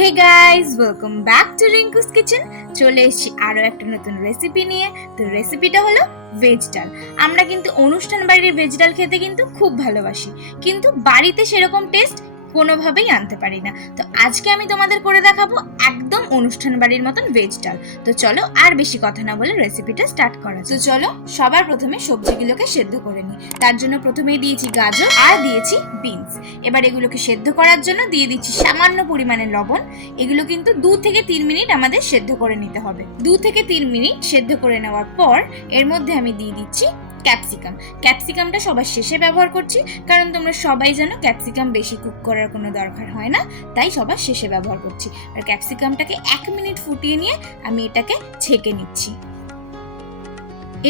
Hey guys welcome back to Rinku's kitchen চলে এসেছি আরও একটা নতুন রেসিপি নিয়ে। তো রেসিপিটা হলো ভেজ ডাল। আমরা কিন্তু অনুষ্ঠান বাড়ির ভেজ ডাল খেতে কিন্তু খুব ভালোবাসি। কিন্তু বাড়িতে সেরকম টেস্ট কোনোভাবেই আনতে পারি না। তো আজকে আমি তোমাদের করে দেখাবো একদম অনুষ্ঠান বাড়ির মতন ভেজ ডাল। তো চলো আর বেশি কথা না বলে রেসিপিটা স্টার্ট করা তো চলো সবার প্রথমে সবজিগুলোকে সেদ্ধ করে নিই। তার জন্য প্রথমেই দিয়েছি গাজর আর দিয়েছি বিনস এবার এগুলোকে সেদ্ধ করার জন্য দিয়ে দিচ্ছি সামান্য পরিমাণে লবণ। এগুলো কিন্তু দু থেকে তিন মিনিট আমাদের সেদ্ধ করে নিতে হবে। দু থেকে তিন মিনিট সেদ্ধ করে নেওয়ার পর এর মধ্যে আমি দিয়ে দিচ্ছি ক্যাপসিকাম। ক্যাপসিকামটা সবার শেষে ব্যবহার করছি, কারণ তোমরা সবাই জানো ক্যাপসিকাম বেশি কুক করার কোনো দরকার হয় না, তাই সবার শেষে ব্যবহার করছি। আর ক্যাপসিকামটাকে এক মিনিট ফুটিয়ে নিয়ে আমি এটাকে ছেঁকে নিচ্ছি।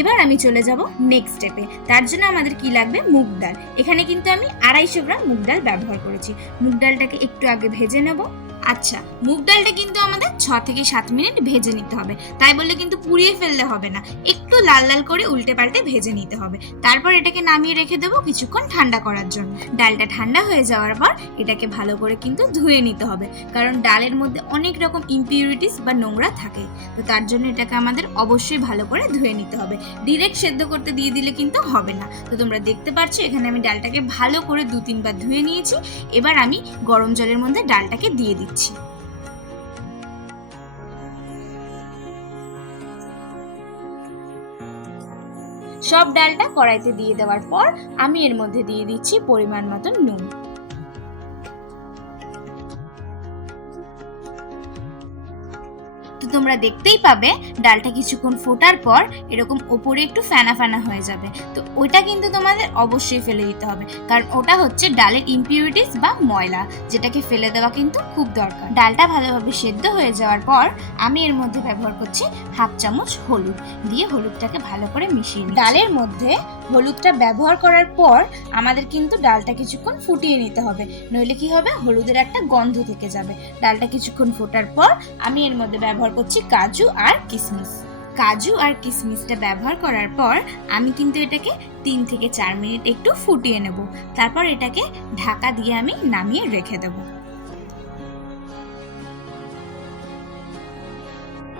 এবার আমি চলে যাব নেক্সট স্টেপে তার জন্য আমাদের কি লাগবে? মুগ ডাল। এখানে কিন্তু আমি আড়াইশো গ্রাম মুগ ডাল ব্যবহার করেছি। মুগ ডালটাকে একটু আগে ভেজে নেব। আচ্ছা মুগ ডালটা কিন্তু আমাদের ছ থেকে সাত মিনিট ভেজে নিতে হবে। তাই বললে কিন্তু পুড়িয়ে ফেললে হবে না। একটু লাল লাল করে উল্টে পাল্টে ভেজে নিতে হবে। তারপর এটাকে নামিয়ে রেখে দেবো কিছুক্ষণ ঠান্ডা করার জন্য। ডালটা ঠান্ডা হয়ে যাওয়ার পর এটাকে ভালো করে কিন্তু ধুয়ে নিতে হবে। কারণ ডালের মধ্যে অনেক রকম ইম্পিউরিটিস বা নোংরা থাকে। তো তার জন্য এটাকে আমাদের অবশ্যই ভালো করে ধুয়ে নিতে হবে। ডিরেক্ট সেদ্ধ করতে দিয়ে দিলে কিন্তু হবে না। তো তোমরা দেখতে পাচ্ছ এখানে আমি ডালটাকে ভালো করে দু তিনবার ধুয়ে নিয়েছি। এবার আমি গরম জলের মধ্যে ডালটাকে দিয়ে দিচ্ছি। সব ডালটা কড়াইতে দিয়ে দেওয়ার পর আমি এর মধ্যে দিয়ে দিচ্ছি পরিমাণ মতন নুন। তো তোমরা দেখতেই পাবে ডালটা কিছুক্ষণ ফোটার পর এরকম ওপরে একটু ফেনা ফেনা হয়ে যাবে। তো ওইটা কিন্তু তোমাদের অবশ্যই ফেলে দিতে হবে। কারণ ওটা হচ্ছে ডালের ইম্পিউরিটিস বা ময়লা, যেটাকে ফেলে দেওয়া কিন্তু খুব দরকার। ডালটা ভালোভাবে সেদ্ধ হয়ে যাওয়ার পর আমি এর মধ্যে ব্যবহার করছি হাফ চামচ হলুদ। দিয়ে হলুদটাকে ভালো করে মিশিয়ে ডালের মধ্যে হলুদটা ব্যবহার করার পর আমাদের কিন্তু ডালটা কিছুক্ষণ ফুটিয়ে নিতে হবে। নইলে কি হবে? হলুদের একটা গন্ধ থেকে যাবে। ডালটা কিছুক্ষণ ফোটার পর আমি এর মধ্যে ব্যবহার করছি কাজু আর কিশমিশ কাজু আর কিশমিশটা ব্যবহার করার পর আমি কিন্তু এটাকে তিন থেকে চার মিনিট একটু ফুটিয়ে নেব। তারপর এটাকে ঢাকা দিয়ে আমি নামিয়ে রেখে দেবো।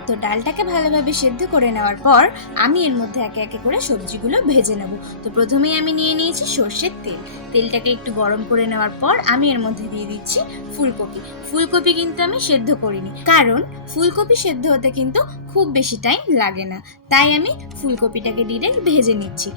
তো ডালটাকে ভালোভাবে সেদ্ধ করে নেওয়ার পর আমি এর মধ্যে একে একে করে সবজিগুলো ভেজে নেব। তো প্রথমেই আমি নিয়ে নিয়েছি সর্ষের তেল। তেলটাকে একটু গরম করে নেওয়ার পর আমি এর মধ্যে দিয়ে দিচ্ছি ফুলকপি। ফুলকপি কিন্তু আমি সেদ্ধ করিনি, কারণ ফুলকপি সেদ্ধ হতে কিন্তু খুব বেশি টাইম লাগে না। তাই আমি ফুলকপিটাকে ডিরেক্ট ভেজে নিচ্ছি।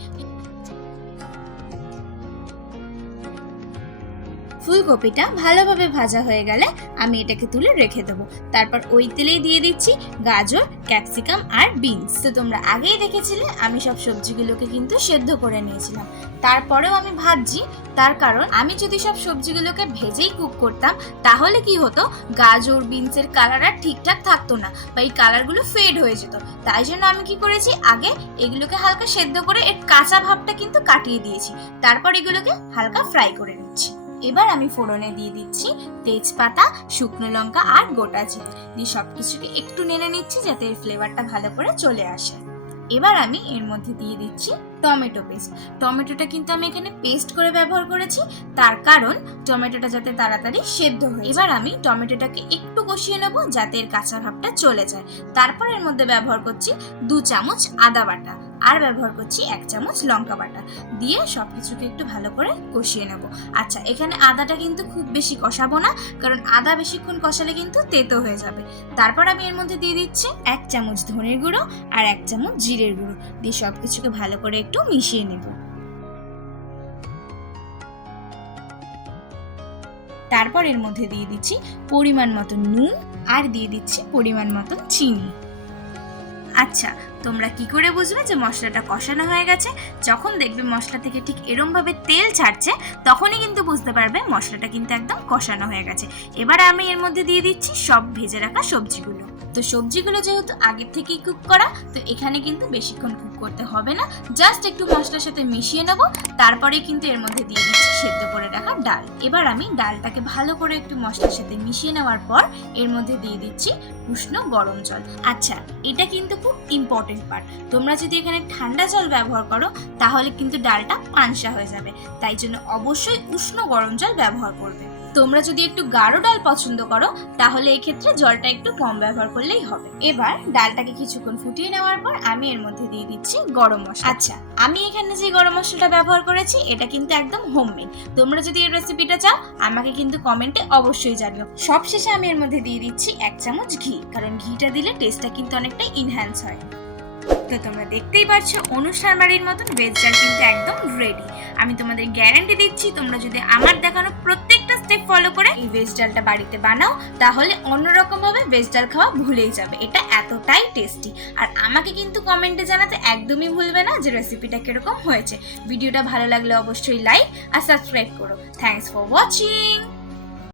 ফুলকপিটা ভালোভাবে ভাজা হয়ে গেলে আমি এটাকে তুলে রেখে দেবো। তারপর ওই তেলেই দিয়ে দিচ্ছি গাজর, ক্যাপসিকাম আর বিনস। তো তোমরা আগেই দেখেছিলে, আমি সব সবজিগুলোকে কিন্তু সেদ্ধ করে নিয়েছিলাম। তারপরেও আমি ভাবছি, তার কারণ আমি যদি সব সবজিগুলোকে ভেজেই কুক করতাম, তাহলে কি হতো? গাজর, বিনসের কালার আর ঠিকঠাক থাকতো না বা এই কালারগুলো ফেড হয়ে যেত। তাই জন্য আমি কি করেছি, আগে এগুলোকে হালকা সেদ্ধ করে এর কাঁচা ভাবটা কিন্তু কাটিয়ে দিয়েছি। তারপর এগুলোকে হালকা ফ্রাই করে নিচ্ছি। এবার আমি ফোড়নে দিয়ে দিচ্ছি তেজপাতা, শুকনো লঙ্কা আর গোটা জিরে। দিয়ে সব কিছুকে একটু নেড়ে নিচ্ছি যাতে এর ফ্লেভারটা ভালো করে চলে আসে। এবার আমি এর মধ্যে দিয়ে দিচ্ছি টমেটো পেস্ট টমেটোটা কিন্তু আমি এখানে পেস্ট করে ব্যবহার করেছি, তার কারণ টমেটোটা যাতে তাড়াতাড়ি সেদ্ধ হয় এবার আমি টমেটোটাকে একটু কষিয়ে নেব যাতে এর কাঁচা ভাবটা চলে যায়। তারপর এর মধ্যে ব্যবহার করছি দু চামচ আদা বাটা। আর ব্যবহার করছি এক চামচ লঙ্কা বাটা। দিয়ে সব কিছুকে একটু ভালো করে কষিয়ে নেব। আচ্ছা এখানে আদাটা কিন্তু খুব বেশি কষাবো না, কারণ আদা বেশিক্ষণ কষালে কিন্তু তেতো হয়ে যাবে। তারপর আমি এর মধ্যে দিয়ে দিচ্ছি এক চামচ ধনের গুঁড়ো আর এক চামচ জিরের গুঁড়ো। দিয়ে সব কিছুকে ভালো করে একটু মিশিয়ে নেব। তারপর এর মধ্যে দিয়ে দিচ্ছি পরিমাণ মতো নুন আর দিয়ে দিচ্ছি পরিমাণ মতো চিনি। আচ্ছা তোমরা কি করে বুঝবে যে মশলাটা কষানো হয়ে গেছে? যখন দেখবে মশলা থেকে ঠিক এরমভাবে তেল ছাড়ছে, তখনই কিন্তু বুঝতে পারবে মশলাটা কিন্তু একদম কষানো হয়ে গেছে। এবার আমি এর মধ্যে দিয়ে দিচ্ছি সব ভেজে রাখা সবজিগুলো। তো সবজিগুলো যেহেতু আগের থেকেই কুক করা, তো এখানে কিন্তু বেশিক্ষণ কুক করতে হবে না। জাস্ট একটু মশলার সাথে মিশিয়ে নেব, তারপরে কিন্তু এর মধ্যে দিয়ে দিচ্ছি সেদ্ধ করে রাখা ডাল। এবার আমি ডালটাকে ভালো করে একটু মশলার সাথে মিশিয়ে নেওয়ার পর এর মধ্যে দিয়ে দিচ্ছি উষ্ণ গরম জল। আচ্ছা এটা কিন্তু খুব ইম্পর্টেন্ট পার্ট তোমরা যদি এখানে ঠান্ডা জল ব্যবহার করো, তাহলে কিন্তু ডালটা পানসা হয়ে যাবে। তাই জন্য অবশ্যই উষ্ণ গরম জল ব্যবহার করবে। তোমরা যদি একটু গাঢ় ডাল পছন্দ করো, তাহলে এক্ষেত্রে জলটা একটু কম ব্যবহার করলেই হবে। এবার ডালটাকে কিছুক্ষণ ফুটিয়ে নেওয়ার পর আমি এর মধ্যে দিয়ে দিচ্ছি গরম মশলা। আচ্ছা আমি এখানে যে গরম মশলাটা ব্যবহার করেছি, এটা কিন্তু একদম হোমমেড তোমরা যদি এই রেসিপিটা চাও, আমাকে কিন্তু কমেন্টে অবশ্যই জানিও। সবশেষে আমি এর মধ্যে দিয়ে দিচ্ছি এক চামচ ঘি, কারণ ঘিটা দিলে টেস্টটা কিন্তু অনেকটাই ইনহ্যান্স হয়। তো তোমরা দেখতেই পাচ্ছ অনুষ্ঠান বাড়ির মতন ভেজ ডাল কিন্তু একদম রেডি আমি তোমাদের গ্যারান্টি দিচ্ছি, তোমরা যদি আমার দেখানো প্রত্যেকটা স্টেপ ফলো করে এই ভেজ ডালটা বাড়িতে বানাও, তাহলে অন্যরকম ভাবে ভেজ ডাল খাওয়া ভুলেই যাবে। এটা এতটাই টেস্টি আর আমাকে কিন্তু কমেন্টে জানাতে একদমই ভুলবে না যে রেসিপিটা কীরকম হয়েছে। ভিডিওটা ভালো লাগলে অবশ্যই লাইক আর সাবস্ক্রাইব করো। Thanks for watching